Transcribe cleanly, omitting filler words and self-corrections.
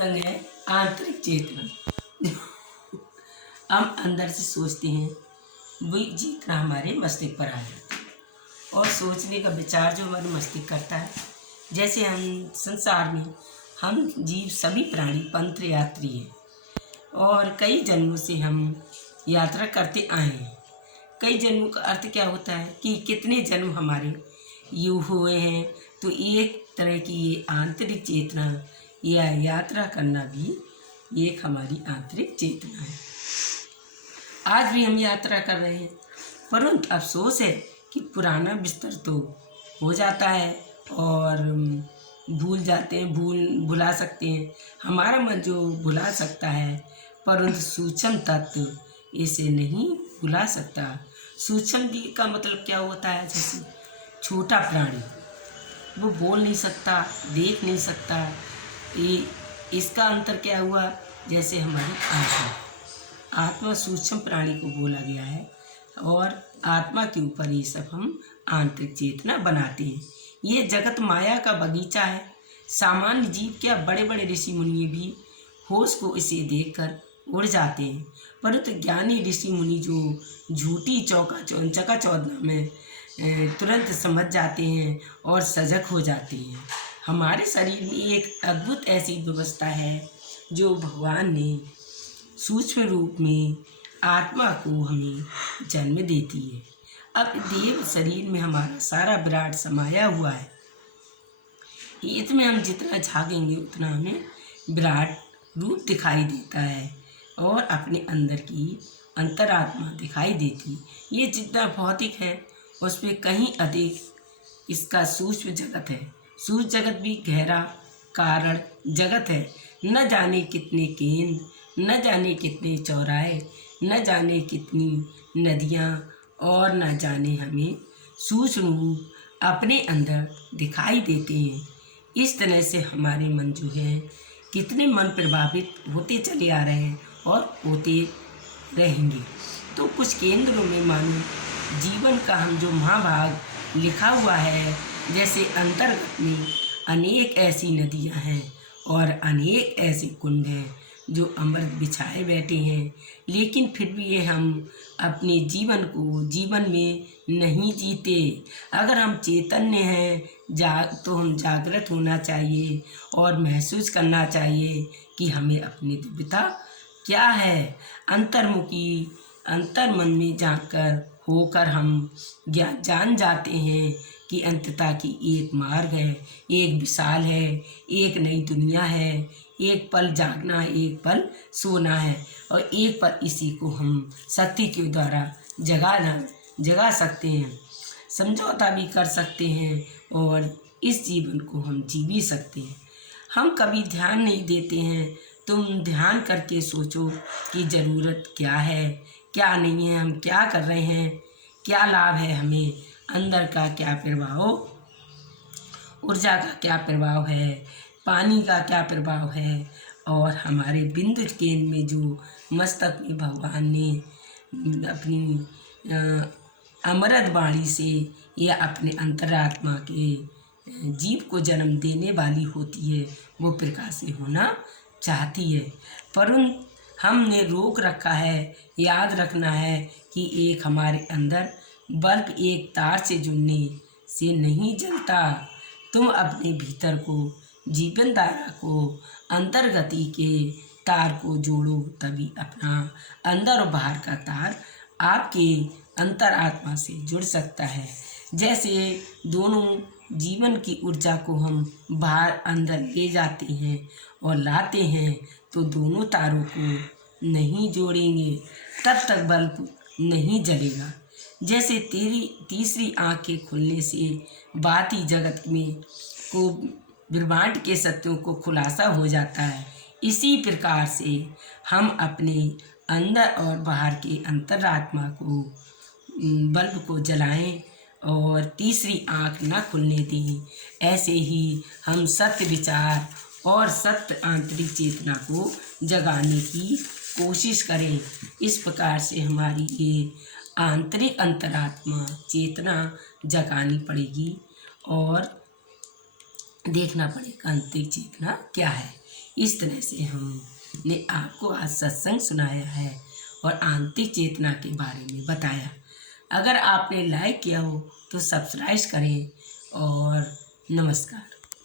सत्संग है आंतरिक चेतना। हम अंदर से सोचते हैं वही चेतना हमारे मस्तिष्क पर आ जाती है और सोचने का विचार जो हमारे मस्तिष्क करता है। जैसे हम संसार में हम जीव सभी प्राणी पंथ यात्री हैं और कई जन्मों से हम यात्रा करते आए हैं। कई जन्मों का अर्थ क्या होता है कि कितने जन्म हमारे यू हुए हैं। तो एक तरह की ये आंतरिक चेतना या यात्रा करना भी एक हमारी आंतरिक चेतना है। आज भी हम यात्रा कर रहे हैं, परंतु अफसोस है कि पुराना बिस्तर तो हो जाता है और भूल जाते हैं, भुला सकते हैं। हमारा मन जो भुला सकता है, परंतु सूक्ष्म तत्व इसे नहीं भुला सकता। सूक्ष्म का मतलब क्या होता है? जैसे छोटा प्राणी वो बोल नहीं सकता, देख नहीं सकता। ये इसका अंतर क्या हुआ? जैसे हमारी आत्मा सूक्ष्म प्राणी को बोला गया है और आत्मा के ऊपर ये सब हम आंतरिक चेतना बनाते हैं। ये जगत माया का बगीचा है। सामान्य जीव क्या बड़े बड़े ऋषि मुनि भी होश को इसे देखकर उड़ जाते हैं, परंतु ज्ञानी ऋषि मुनि जो झूठी चकाचौंध में तुरंत समझ जाते हैं और सजग हो जाते हैं। हमारे शरीर में एक अद्भुत ऐसी व्यवस्था है जो भगवान ने सूक्ष्म रूप में आत्मा को हमें जन्म देती है। अब देव शरीर में हमारा सारा विराट समाया हुआ है। इसमें हम जितना झाँकेंगे उतना हमें विराट रूप दिखाई देता है और अपने अंदर की अंतरात्मा दिखाई देती है। ये जितना भौतिक है उस पर कहीं अधिक इसका सूक्ष्म जगत है। सूक्ष्म जगत भी गहरा कारण जगत है। न जाने कितने केंद्र, न जाने कितने चौराहे, न जाने कितनी नदियाँ और न जाने हमें सूक्ष्म रूप अपने अंदर दिखाई देते हैं। इस तरह से हमारे मन जो है कितने मन प्रभावित होते चले आ रहे हैं और होते रहेंगे। तो कुछ केंद्रों में मानो जीवन का हम जो महाभाग लिखा हुआ है, जैसे अंतर्गत में अनेक ऐसी नदियां हैं और अनेक ऐसे कुंड हैं जो अमृत बिछाए बैठे हैं, लेकिन फिर भी ये हम अपने जीवन में नहीं जीते। अगर हम चैतन्य हैं तो हम जागृत होना चाहिए और महसूस करना चाहिए कि हमें अपनी दिव्यता क्या है। अंतर्मुखी अंतर्मन में जाकर होकर हम जान जाते हैं कि अंतता की एक मार्ग है, एक विशाल है, एक नई दुनिया है। एक पल जागना है, एक पल सोना है और एक पल इसी को हम शक्ति के द्वारा जगा सकते हैं, समझौता भी कर सकते हैं और इस जीवन को हम जी भी सकते हैं। हम कभी ध्यान नहीं देते हैं। तुम ध्यान करके सोचो कि ज़रूरत क्या है, क्या नहीं है, हम क्या कर रहे हैं, क्या लाभ है हमें, अंदर का क्या प्रभाव, ऊर्जा का क्या प्रभाव है, पानी का क्या प्रभाव है और हमारे बिंदु केंद्र में जो मस्तक में भगवान ने अपनी अमृत वाणी से या अपने अंतरात्मा के जीव को जन्म देने वाली होती है, वो प्रकाशित होना चाहती है। परंतु हमने रोक रखा है। याद रखना है कि एक हमारे अंदर बल्ब एक तार से जुड़ने से नहीं जलता। तुम अपने भीतर को जीवन धारा को अंतर्गति के तार को जोड़ो, तभी अपना अंदर और बाहर का तार आपके अंतरात्मा से जुड़ सकता है। जैसे दोनों जीवन की ऊर्जा को हम बाहर अंदर ले जाते हैं और लाते हैं, तो दोनों तारों को नहीं जोड़ेंगे तब तक बल्ब नहीं जलेगा। जैसे तेरी तीसरी आँख के खुलने से बाती जगत में को ब्रह्मांड के सत्यों को खुलासा हो जाता है, इसी प्रकार से हम अपने अंदर और बाहर के अंतरात्मा को बल्ब को जलाएं और तीसरी आँख न खुलने दें। ऐसे ही हम सत्य विचार और सत्य आंतरिक चेतना को जगाने की कोशिश करें। इस प्रकार से हमारी ये आंतरिक अंतरात्मा चेतना जगानी पड़ेगी और देखना पड़ेगा आंतरिक चेतना क्या है। इस तरह से हमने आपको आज सत्संग सुनाया है और आंतरिक चेतना के बारे में बताया। अगर आपने लाइक किया हो तो सब्सक्राइब करें और नमस्कार।